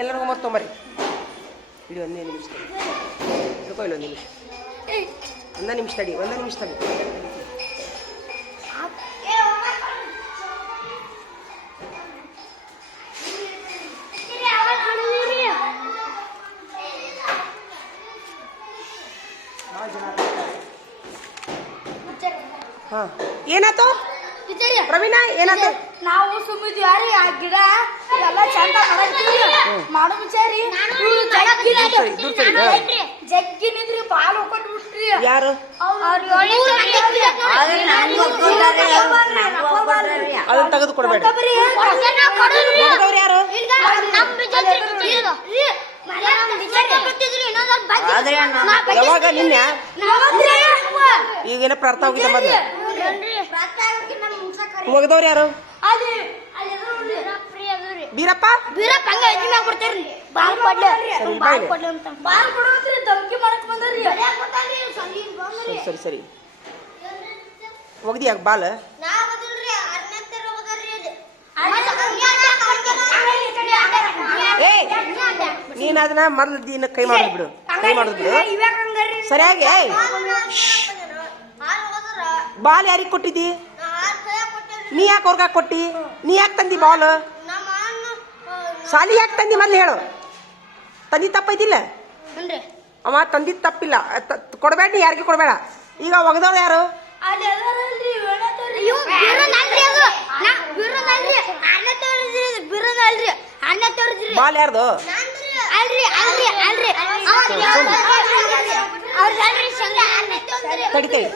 ಎಲ್ಲರಿಗೂ ಮತ್ತೆ ತೊಂಬರಿ ಇಡಿ ಒಂದೇ ನಿಮಿಷ ಹಿಡ್ಕೊ ಇಲ್ಲ ಒಂದೇ ನಿಮಿಷ ತಡಿ ಹಾಂ ಏನಾಯ್ತು ಪ್ರವೀಣ ಏನಾಯ್ತು ನಾವು ಸುಮ್ಮಿದ್ವಿ ಆ ಗಿಡ ಎಲ್ಲ ಚಂದ ಮಾಡೋ ವಿಚಾರಿ ಜಗ್ಗಿನಿದ್ರಿ ಬಾಲ್ ಹೋಗ್ಕೊಂಡು ಬಿಟ್ರಿ ಯಾರು ಅದನ್ನ ತೆಗೆದು ಕೊಡಬೇಡ ಯಾರು ಯಾವಾಗ ನಿನ್ನೆ ಈಗೇನ ಪ್ರಾರ್ಥ ಹೋಗಿದ್ದ ಮೊದ್ಲು ಹೋಗದವ್ರು ಯಾರು ಬೀರಪ್ಪ ಸರಿ ಸರಿ ಹೋಗ್ದಿ ಯಾಕೆ ಬಾಲ್ ನೀನ್ ಅದನ್ನ ಮೊದ್ಲು ದಿನ ಕೈ ಮಾಡೋದು ಬಿಡು ಸರಿಯಾಗಿ ಬಾಲ್ ಯಾರಿಗೆ ಕೊಟ್ಟಿದ್ದಿ ನೀ ಯಾಕೆ ಅವ್ರಿಗೆ ಕೊಟ್ಟಿ ನೀ ಯಾಕೆ ತಂದಿ ಬಾಲ್ ಸಾಲಿ ಯಾಕೆ ತಂದಿ ಮೊದ್ಲು ಹೇಳು ತಂದಿ ತಪ್ಪೈತಿಲ್ಲ ಅವ ತಂದಿದ್ ತಪ್ಪಿಲ್ಲ ಕೊಡ್ಬೇಡ ನೀ ಯಾರಿಗೆ ಕೊಡ್ಬೇಡ ಈಗ ಒಗದವ್ರು ಯಾರು ಬಾಲ್ ಯಾರ್ದು ತಡಿತೇವೆ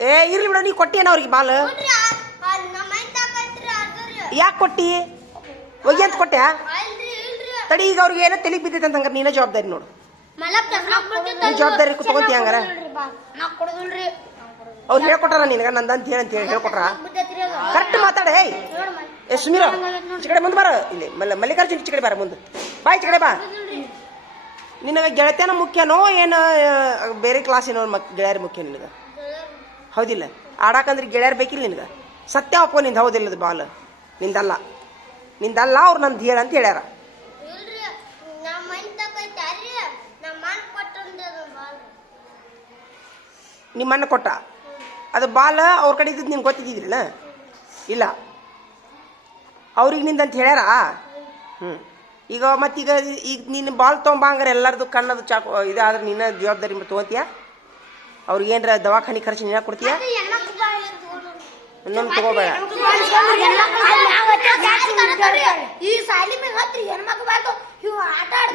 ಏ ಇರ್ಲಿ ಬಿಡ ನೀ ಕೊಟ್ಟೇನ ಅವ್ರಿಗೆ ಬಾಲ್ ಯಾಕೆ ಕೊಟ್ಟಿ ಒಗಿ ಅಂತ ಕೊಟ್ಟೆ ತಡಿ ಈಗ ಅವ್ರಿಗೆ ಏನೋ ತಲೆಗೆ ಬಿದ್ದೈತೆ ಅಂತ ಹಂಗಾರೆ ನೀನೇ ಜವಾಬ್ದಾರಿ ನೋಡು ನೀ ಜವಾಬ್ದಾರಿ ತಗೊಂತೀಯ ಹಂಗಾರ ಅವ್ರು ಹೇಳ್ಕೊಟ್ಟಾರ ನಿನಗ ನಂದಂತ ಹೇಳಿ ಹೇಳ್ಕೊಟ್ರ ಕರೆಕ್ಟ್ ಮಾತಾಡ ಏ ಸುಮೀರ ಚಿಕಡೆ ಮುಂದೆ ಬಾರ ಇಲ್ಲಿ ಮಲ್ಲಿಕಾರ್ಜುನ್ ಚಿಕಡೆ ಬಾರ ಮುಂದೆ ಬಾಯ್ ಚಿಕಡೆ ಬಾ ನಿನಗೆ ಗೆಳತಿಯನ ಮುಖ್ಯನೋ ಏನು ಬೇರೆ ಕ್ಲಾಸಿನವ್ರ ಗೆಳೆಯರು ಮುಖ್ಯ ನಿನಗೆ ಹೌದಿಲ್ಲ ಆಡಾಕಂದ್ರೆ ಗೆಳೆಯರು ಬೇಕಿಲ್ಲ ನಿನಗೆ ಸತ್ಯ ಒಪ್ಪೋ ನಿಂದು ಹೌದಿಲ್ಲದ ಬಾಲ್ ನಿಂದಲ್ಲ ಅವ್ರು ನಂದು ಹೇಳ ಅಂತ ಹೇಳ್ಯಾರ ನಿಮ್ಮನ್ನ ಕೊಟ್ಟ ಅದು ಬಾಲ್ ಅವ್ರ ಕಡೆ ಇದ್ದಿದ್ದು ನಿಮ್ಗೆ ಗೊತ್ತಿದ್ದಿಲ್ಲ ಇಲ್ಲ ಅವ್ರಿಗೆ ನಿಂದಂತ ಹೇಳ್ಯಾರ ಈಗ ಮತ್ತೀಗ ನೀನು ಬಾಲ್ ತೊಗೊಂಬ ಹಂಗಾರೆ ಎಲ್ಲರದು ಕಣ್ಣದು ಚಾಕು ಇದಾದ್ರೆ ನಿನ್ನ ಜವಾಬ್ದಾರಿ ತೊಗೊಂತೀಯ ಅವ್ರಿಗೇನ್ರ ದವಾಖಾನೆ ಖರ್ಚು ನೀನ ಕೊಡ್ತೀಯ ಇನ್ನೊಂದು ತಗೋಬೇಡ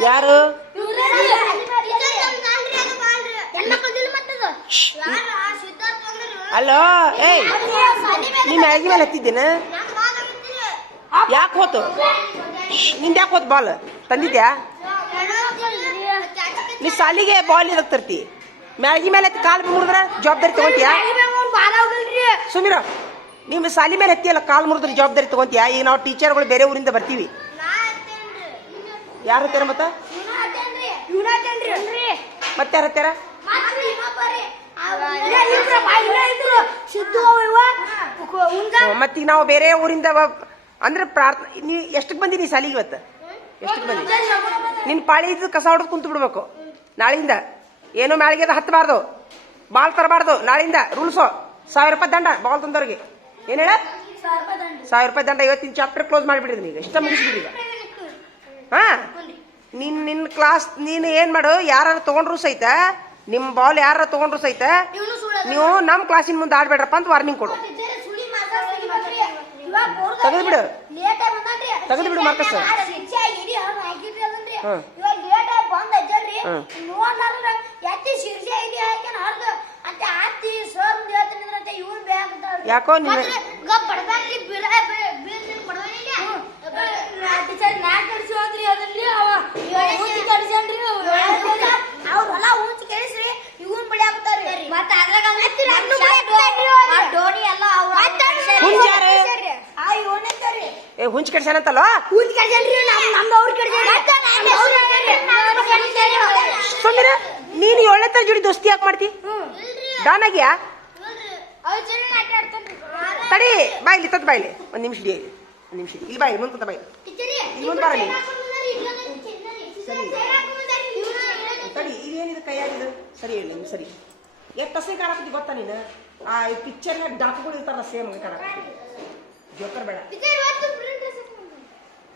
ಯಾರು ಅಲ್ಲೋ ಏಯ್ ನೀನ್ ಮ್ಯಾಗಿ ಮೇಲೆ ಹತ್ತಿದ್ದೇನ ಯಾಕೆ ಹೋತು ನಿಂದ ಯಾಕೆ ಹೋತ್ ಬಾಲ್ ತಂದಿದ್ಯಾ ನೀ ಸಾಲಿಗೆ ಬಾಲ್ ಇದಕ್ಕೆ ತರ್ತಿ ಮ್ಯಾಗಿ ಮೇಲೆ ಹತ್ತಿ ಕಾಲು ಮುರಿದ್ರೆ ಜವಾಬ್ದಾರಿ ತಗೊಂತೀಯ ಸುಮೀರ ನಿಮ್ಮ ಸಾಲಿ ಮೇಲೆ ಹತ್ತಿಯಲ್ಲ ಕಾಲು ಮುರಿದ್ರೆ ಜವಾಬ್ದಾರಿ ತಗೊಂತೀಯ ಈಗ ನಾವು ಟೀಚರ್ಗಳು ಬೇರೆ ಊರಿಂದ ಬರ್ತೀವಿ ಯಾರು ಹತ್ತಾರ ಮತ್ತೆ ಯಾರು ಹತ್ತಾರ ಮತ್ತೀಗ ನಾವು ಬೇರೆ ಊರಿಂದ ಅಂದ್ರೆ ನೀ ಎಷ್ಟಕ್ಕೆ ಬಂದಿ ಸಾಲಿಗೆ ಇವತ್ತು ಎಷ್ಟಕ್ಕೆ ಬಂದಿ ನಿನ್ನ ಪಾಳಿ ಇದ್ದು ಕಸ ಹೊಡೆದು ಕುಂತು ಬಿಡ್ಬೇಕು ನಾಳೆಯಿಂದ ಏನೋ ಮ್ಯಾಳಿಗೆ ಹತ್ತಬಾರ್ದು ಬಾಲ್ ತರಬಾರ್ದು ನಾಳೆಯಿಂದ ರೂಲ್ಸು 1000 ರೂಪಾಯಿ ದಂಡ ಬಾಲ್ ತಂದವ್ರಿಗೆ ಏನ್ ಹೇಳ 1000 ರೂಪಾಯಿ ದಂಡ ಇವತ್ತಿನ ಚಾಪ್ಟರ್ ಕ್ಲೋಸ್ ಮಾಡಿಬಿಡಿದ್ರಿ ಈಗ ಇಷ್ಟ ಮುಗಿಸ್ಬಿಡಿ ಈಗ ಹಾ ನಿನ್ನ ಕ್ಲಾಸ್ ನೀನು ಏನ್ ಮಾಡು ಯಾರು ತಗೊಂಡ್ರು ಸಹಿತ ನಿಮ್ಮ ಬಾಲ್ ಯಾರ ತಗೊಂಡ್ರು ಸಹಿತ ನೀವು ನಮ್ಮ ಕ್ಲಾಸಿನ ಮುಂದೆ ಆಡ್ಬೇಡ್ರಪ್ಪ ಅಂತ ವಾರ್ನಿಂಗ್ ಕೊಡು ತೆಗೆದು ಬಿಡು ಮಾರ್ಕಸ್ ಯಾಕೋ ಹುಂಚ್ ಕಡ್ಸಾನಂತಲ್ಲ ಸುಮ್ಮನೆ ನೀನು 7ನೇ ತರ ಜೋಡಿ ದೋಸ್ತಿ ಯಾಕೆ ಮಾಡ್ತಿ ಡಾನಾಗ್ಯಾ ತಡಿ ಬಾಯ್ಲಿ ತತ್ ಬಾಯ್ಲಿ ಒಂದು ನಿಮಿಷ ಇಲ್ಲಿ ಬಾಯ್ಲಿ ಮುಂದೆ ಬಾಯ್ಲಿ ಇವನ್ ಬಾರ ನೀ ಸರಿ ತಡಿ ಇದೇನಿದು ಕೈಯಾಗಿದು ಸರಿ ಹೇಳಿ ನಿಮ್ಗೆ ಸರಿ ಎಷ್ಟು ಹಸಿ ಕಾಣಕತ್ತಿ ಗೊತ್ತಾ ನೀನು ಆ ಪಿಕ್ಚರ್ನಾಗ ಡಾಕ್ಗಳು ಇರ್ತಾರಲ್ಲ ಸೇಮ್ ಕಾಣಕತ್ತಿ ಜೋಕರ್ ಬೇಡ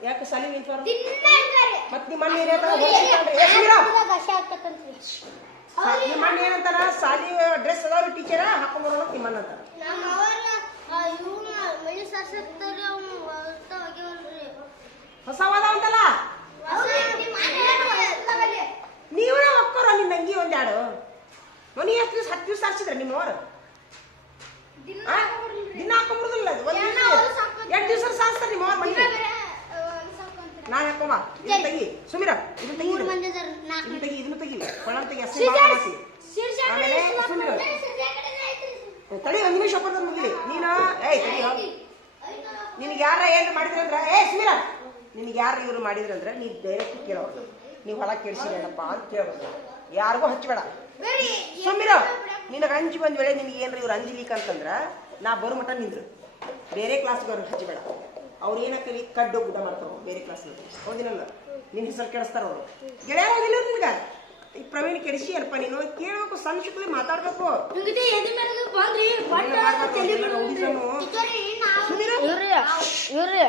ಯಾಕೆ ಸಾಲಿ ನಿಂತ್ವಾರ ಮತ್ ನಿಮ್ಮ ಅಣ್ಣ ನಿಮ್ಮ ಅಣ್ಣ ಏನಂತಾರ ಸಾಲಿ ಡ್ರೆಸ್ ಅದಾವ ಟೀಚರ್ ಹಾಕೊಂಡ್ ಬರೋಣ ನಿಮ್ಮ ಅಣ್ಣ ಅಂತಾರ ಹೊಸವಾದ ಅಂತಲ್ಲ ನೀವೇ ಒಕ್ಕೋರ ನಿನ್ನ ಅಂಗಿ ಒಂದೆರಡು ಮನಿ ಎಷ್ಟು ದಿವಸ 10 ದಿವಸ ಹಚ್ಚಿದ್ರ ನಿಮ್ಮವ್ರು ದಿನ ಹಾಕೊಂಡ್ಬಿಡುದಿಲ್ಲ ಅದು ಒಂದ್ ದಿವಸ 2 ದಿವಸ ಸಾಸ್ತಾರ ನಿಮ್ಮವ್ರ ಮನಿ ನಾ ಹಾಕೋವ ಇದನ್ನ ತೆಗಿ ಸುಮಿರ ಇದನ್ನ ತೆಗಿ ಇದನ್ನ ತೆಗಿ ಕೊಳ ತೆಗಿ ಅಷ್ಟೇ ಮಾಡ್ಸಿ ಆಮೇಲೆ ಸುಮಿರ ತಡಿ 1 ನಿಮಿಷ ಬರ್ತಾನೆ ಮುಗಿಲಿ ನೀನು ಏಯ್ ತಡಿ ನಿನಗೆ ಯಾರ ಏನು ಮಾಡಿದ್ರಂದ್ರ ಸುಮಿರ ನಿನಗೆ ಯಾರು ಇವ್ರು ಮಾಡಿದ್ರಂದ್ರೆ ನೀವು ಡೈರೆಕ್ಟ್ ಕೇಳೋದು ನೀವು ಹೊಲ ಕೇಳಿಸಿರೇನಪ್ಪ ಅಂತ ಕೇಳೋದು ಯಾರಿಗೂ ಹಚ್ಚಬೇಡ ಸುಮ್ಮಿರ ನಿನಗೆ ಅಂಜಿ ಬಂದ ವೇಳೆ ನಿನಗೆ ಏನ್ರ ಇವ್ರು ಅಂಜಿಲಿಕ್ಕೆ ಅಂತಂದ್ರ ನಾ ಬರೋ ಮಟ್ಟ ನಿಂದ್ರು ಬೇರೆ ಕ್ಲಾಸ್ಗೆ ಅವ್ರಿಗೆ ಹಚ್ಚಬೇಡ ಅವ್ರು ಏನಕ್ಕೆ ಕಡ್ಡು ಊಟ ಮಾಡ್ತಾರ ಬೇರೆ ಕ್ಲಾಸ್ನಲ್ಲಿ ಹೌದಿನಲ್ಲ ನಿನ್ನ ಹೆಸರು ಕೆಡಿಸ್ತಾರ ಅವರು ಗೆಳೆಯ ಹೋಗಿಲ್ಲ ನಿನ್ಗ ಈ ಪ್ರವೀಣ್ ಕೆಡಿಸಿ ಅಲ್ಪ ನೀನು ಕೇಳಬೇಕು ಸಣ್ಣ ಚಿಕ್ಕಲಿ ಮಾತಾಡ್ಬೇಕು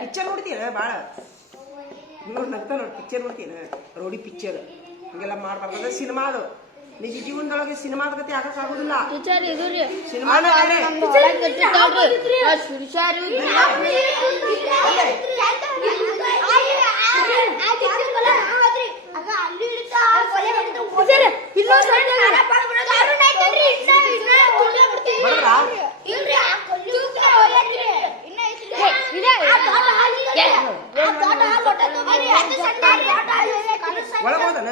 ಪಿಕ್ಚರ್ ನೋಡ್ತೀನ ಬಾಳ ನೋಡಿ ನಗ್ತಾ ನೋಡಿ ಪಿಕ್ಚರ್ ನೋಡ್ತೀನ ರೋಡಿ ಪಿಕ್ಚರ್ ಹಿಂಗೆಲ್ಲ ಮಾಡ್ಬಾರ್ದು ಸಿನಿಮಾ ಅದು ನಿಜ ಜೀವನದೊಳಗೆ ಸಿನಿಮಾದ ಗತಿ ಆಗಕ್ಕಾಗೋದಿಲ್ಲ ಸಿನಿಮಾನ ಒಳಗೋದನ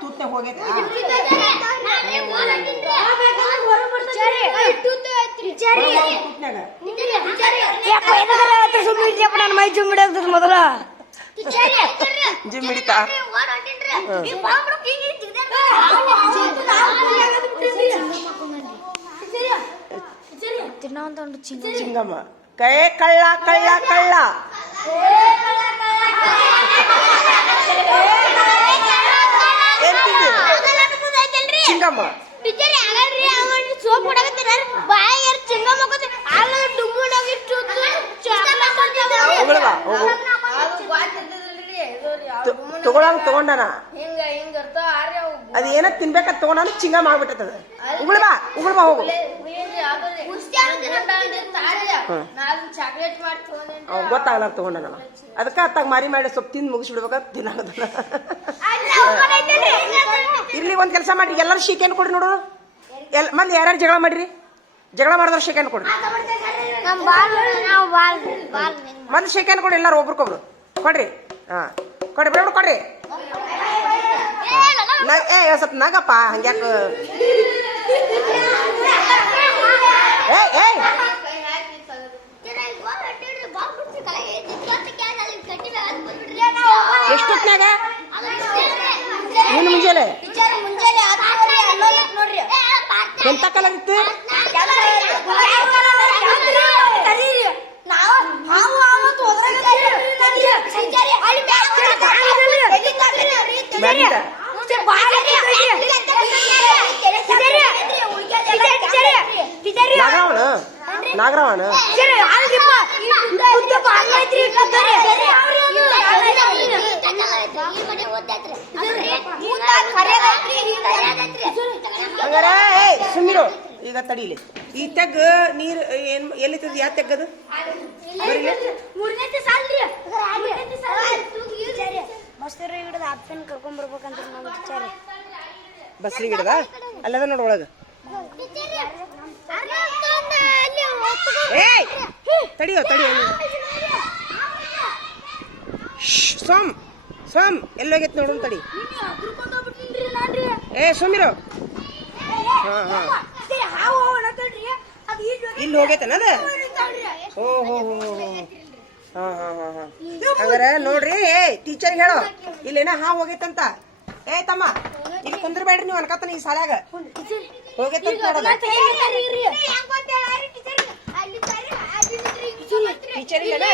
ತೂತ ಹೋಗೈತೆ ಮೈ ಜುಮ್ಮಿಡ ಮೊದಲ ಜಿಮ್ ಹಿಡಿತಾ ಚಿಂಗಮ್ಮ ಕೈ ಕಳ್ಳ ಕಳ್ಳ ಕಳ್ಳ ಚಿಂಗಮ್ಮ ತಗೊಳಂಗ್ ತಗೊಂಡನ ಅದ ಏನ ತಿನ್ಬೇಕಂತ ತಗೊಂಡ ಚಿಂಗ ಮಾಡ್ಬಿಟ್ಟದ ಉಗುಳ್ಬಾ ಹೋಗು ಗೊತ್ತಾಗಲ್ಲ ತಗೊಂಡನ ಅದಕ್ಕ ಅತ್ತಾಗ ಮಾರಿ ಮಾಡಿ ಸ್ವಲ್ಪ ತಿಂದು ಮುಗಿಸ್ಬಿಡ್ಬೇಕಂತ ತಿನ್ನಾಗದಲ್ಲ ಇರ್ಲಿ ಒಂದ್ ಕೆಲಸ ಮಾಡ್ರಿ ಎಲ್ಲರೂ ಶೇಖೇನ್ ಕೊಡ್ರಿ ನೋಡು ಮಂದಿ ಯಾರ್ಯಾರು ಜಗಳ ಮಾಡ್ರಿ ಜಗಳ ಮಾಡಿದ್ರೆ ಶೇಖೇನ್ ಕೊಡ್ರಿ ಮಂದಿ ಶೇಖೇನ್ ಕೊಡ್ರಿ ಎಲ್ಲಾರು ಒಬ್ರಿಗೊಬ್ರು ಕೊಡ್ರಿ ಹಾ ಕೊಡ್ರಿ ಬೇಡ ಕೊಡ್ರಿ ಸ್ವಲ್ಪ ನಗಪ್ಪ ಹಂಗ್ಯಾಕ ಎಷ್ಟೊತ್ನಾಗ ನೀನು ಮುಂಜಾನೆ ಎಂತ ಕಲರ್ ಇತ್ತು ನಾಗರಾವಣ ಸುಮ್ಮಿರು ಈಗ ತಡೀಲಿ ಈ ತೆಗ್ ನೀರ್ ಏನ್ ಎಲ್ಲಿತ್ತದ ಯಾವ ತೆಗ್ಗದು ಬಸ್ರಿ ಗಿಡದ ಅಲ್ಲದ ನೋಡ ಒಳಗ ತಡಿಯೋ ಸೋಮ್ ಎಲ್ಲೋಗೈತ್ ನೋಡು ತಡಿ ಸುಮ್ಮಿರು ಇಲ್ಲಿ ಹೋಗೈತನದ ಓಹೋ ಹಂಗಾರ ನೋಡ್ರಿ ಟೀಚರ್ ಹೇಳೋ ಇಲ್ಲೇನ ಹಾವು ಹೋಗೈತಂತ ತಮ್ಮ ಇಲ್ಲಿ ಕುಂದ್ರಬೇಡ್ರಿ ನೀವು ಅನ್ಕತ್ತಾನ ಈ ಸಾಲ್ಯಾಗ ಹೋಗೈತೆ ನೋಡೋದು ಟೀಚರ್ ಇಲ್ಲ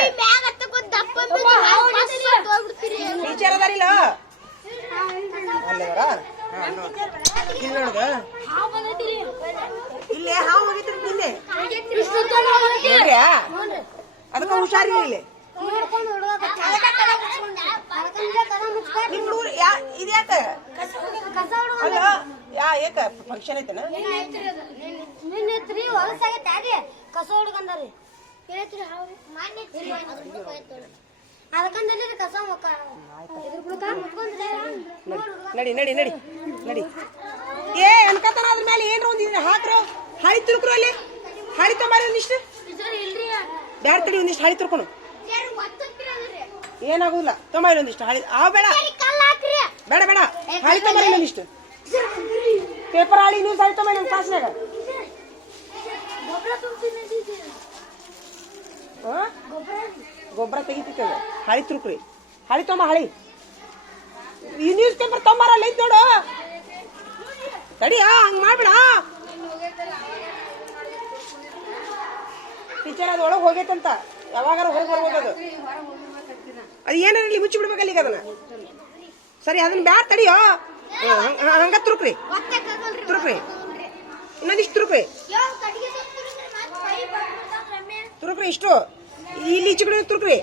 ಟೀಚರ್ ಅದಾರಿಲ್ಲ ಅಲ್ಲವರ ಇಲ್ಲಿ ನೋಡುದ ಇಲ್ಲೇ ಹಾವು ಹೋಗಿದ್ರಿ ನಿನ್ನೆ ನೋಡ್ರ್ಯಾ ಅದಕ್ಕ ಹುಷಾರಿ ಇಲ್ಲಿ ನಿಮ್ ಹುಡುಗರು ಇದ್ಯಾಕ ಅಲ್ಲ ಏಕ ಫಂಕ್ಷನ್ ಐತೆನ ಕಸ ಹುಡುಗಂದ್ರಿ ಅದಕ್ಕಂದಲ್ಲಿ ಕಸ ನಡಿ ನಡಿ ನಡಿ ನಡಿ ಏ ಅನ್ಕತಾನ ಅದ್ರ ಮೇಲೆ ಏನ್ರ ಒಂದಿದ್ರೆ ಹಾಕ್ರು ಹಾಳಿ ತುರುಕ್ರು ಅಲ್ಲಿ ಹಾಳಿ ತೊಂಬಾರಿ ಒಂದಿಷ್ಟು ಬ್ಯಾಡ ತಡಿ ಒಂದಿಷ್ಟು ಹಾಳಿ ತುರ್ಕೊನು ಏನಾಗುದಿಲ್ಲ ತೊಂಬಾರಿ ಒಂದಿಷ್ಟು ಹಾಳಿ ಬೇಡ ಬೇಡ ಬೇಡ ಹಾಳಿ ತೊಂಬಾರಿ ಒಂದಿಷ್ಟು ಪೇಪರ್ ಹಾಳಿ ನ್ಯೂಸ್ ಹಾಳಿ ತೊಂಬಾರಿ ನಮ್ಮ ಕ್ಲಾಸ್ನಾಗ ಗೊಬ್ಬರ ತೆಗಿತಿತ್ತದ ಹಾಳಿ ತುರುಕ್ರಿ ಹಾಳಿ ತೊಂಬ ಹಾಳಿ ಈ ನ್ಯೂಸ್ ಪೇಪರ್ ತೊಂಬಾರಲ್ಲ ಐತ್ ನೋಡು ತಡಿಯಾ ಹಂಗ ಮಾಡ್ಬೇಡ ಟೀಚರ್ ಅದು ಒಳಗೆ ಹೋಗೈತಂತ ಯಾವಾಗಾರ ಹೊರಗೆ ಬರ್ಬೋದದು ಅದು ಏನಾರ ಇಲ್ಲಿ ಮುಚ್ಚಿ ಬಿಡ್ಬೇಕಲ್ಲ ಈಗ ಅದನ್ನ ಸರಿ ಅದನ್ನ ಬ್ಯಾಡ ತಡಿಯೋ ಹಂಗ ತುರುಕ್ರಿ ತುರುಕ್ರಿ ಇನ್ನೊಂದಿಷ್ಟು ತುರುಕ್ರಿ ತುರುಕ್ರಿ ಇಷ್ಟು ಇಲ್ಲಿ ಈಚೆ ಕಡೆ ತುರುಕ್ರಿ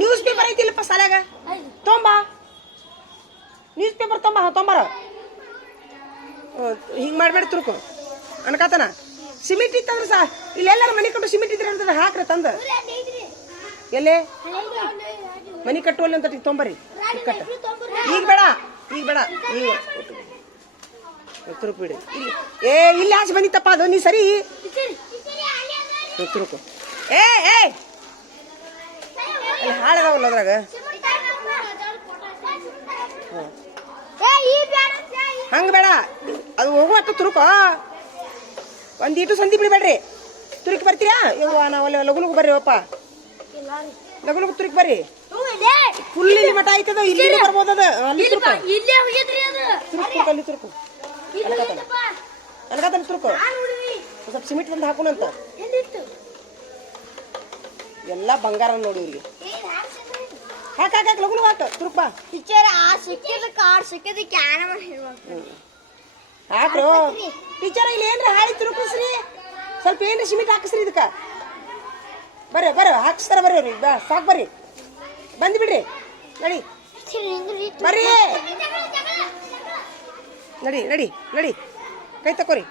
ನ್ಯೂಸ್ ಪೇಪರ್ ಐತಿಲ್ಲಪ್ಪ ಸಾಲಾಗ ತೊಂಬ ನ್ಯೂಸ್ ಪೇಪರ್ ತೊಂಬಾರ ಹಿಂಗ್ ಮಾಡ್ಬೇಡ ತುರುಕು ಅನ್ಕಾತನ ಸಿಮೆಂಟ್ ಇತ್ತಂದ್ರೆ ಸಾ ಇಲ್ಲೆಲ್ಲಾರ ಮನೆ ಕಟ್ಟು ಸಿಮೆಂಟ್ ಇದ್ರೆ ಅಂತ ಹಾಕ್ರ ತಂದ ಎಲ್ಲೇ ಮನಿ ಕಟ್ಟುವಲ್ಲಿ ಅಂತ ತೊಂಬರಿ ಕಟ್ಟ ಈಗ ಬೇಡ ಈಗ ಬೇಡ ಈಗ ತುರುಕು ಬಿಡಿ ಏ ಇಲ್ಲಿ ಆಚೆ ಬಂದಿತ್ತಪ್ಪ ಅದು ನೀ ಸರಿ ತುರುಕು ಏ ಅಲ್ಲಿ ಹಾಳದಾವಲ್ಲ ಅದ್ರಾಗ ಹಂಗ ಬೇಡ ಅದು ಹೋಗುವ ತುರುಕು ಒಂದೀಟು ಸಂಧಿ ಬಿಡ್ಬೇಡ್ರಿ ತುರುಕಿ ಬರ್ತೀರಾ ಇವ ನಾವು ಅಲ್ಲಿ ಲಗುಲಗು ಬರ್ರಿ ಅಪ್ಪ ಲಗುಲಗು ತುರುಕಿ ಬರ್ರಿ ಫುಲ್ ಇಲ್ಲಿ ಮಠ ಆಯ್ತದ ಇಲ್ಲಿ ಬರ್ಬೋದದ ಅಲ್ಲಿ ತುರುಕು ಅಲ್ಲಿ ತುರುಕು ಅನಗತನ ತುರುಕು ಸ್ವಲ್ಪ ಸಿಮೆಂಟ್ ಬಂದು ಹಾಕೋಣಂತ ಎಲ್ಲ ಬಂಗಾರ ನೋಡಿ ಇವ್ರಿಗೆ ಹಾಕ ಲಗುಲು ಹಾಕ ತುರುಕ್ ಬಾ ಹಾಕ್ರು ಟೀಚರ್ ಇಲ್ಲಿ ಏನ್ರ ಹಾಳಿ ತುರುಕಿಸ್ರಿ ಸ್ವಲ್ಪ ಏನ್ರ ಸಿಮೆಂಟ್ ಹಾಕಿಸ್ರಿ ಇದಕ್ಕ ಬರ್ರಿ ಹಾಕಿಸ್ತಾರ ಬರ್ರಿ ಸಾಕು ಬರ್ರಿ ಬಂದ್ ಬಿಡ್ರಿ ನಡಿ ಬರ್ರಿ ನಡಿ ಕೈ ತಕೋರಿ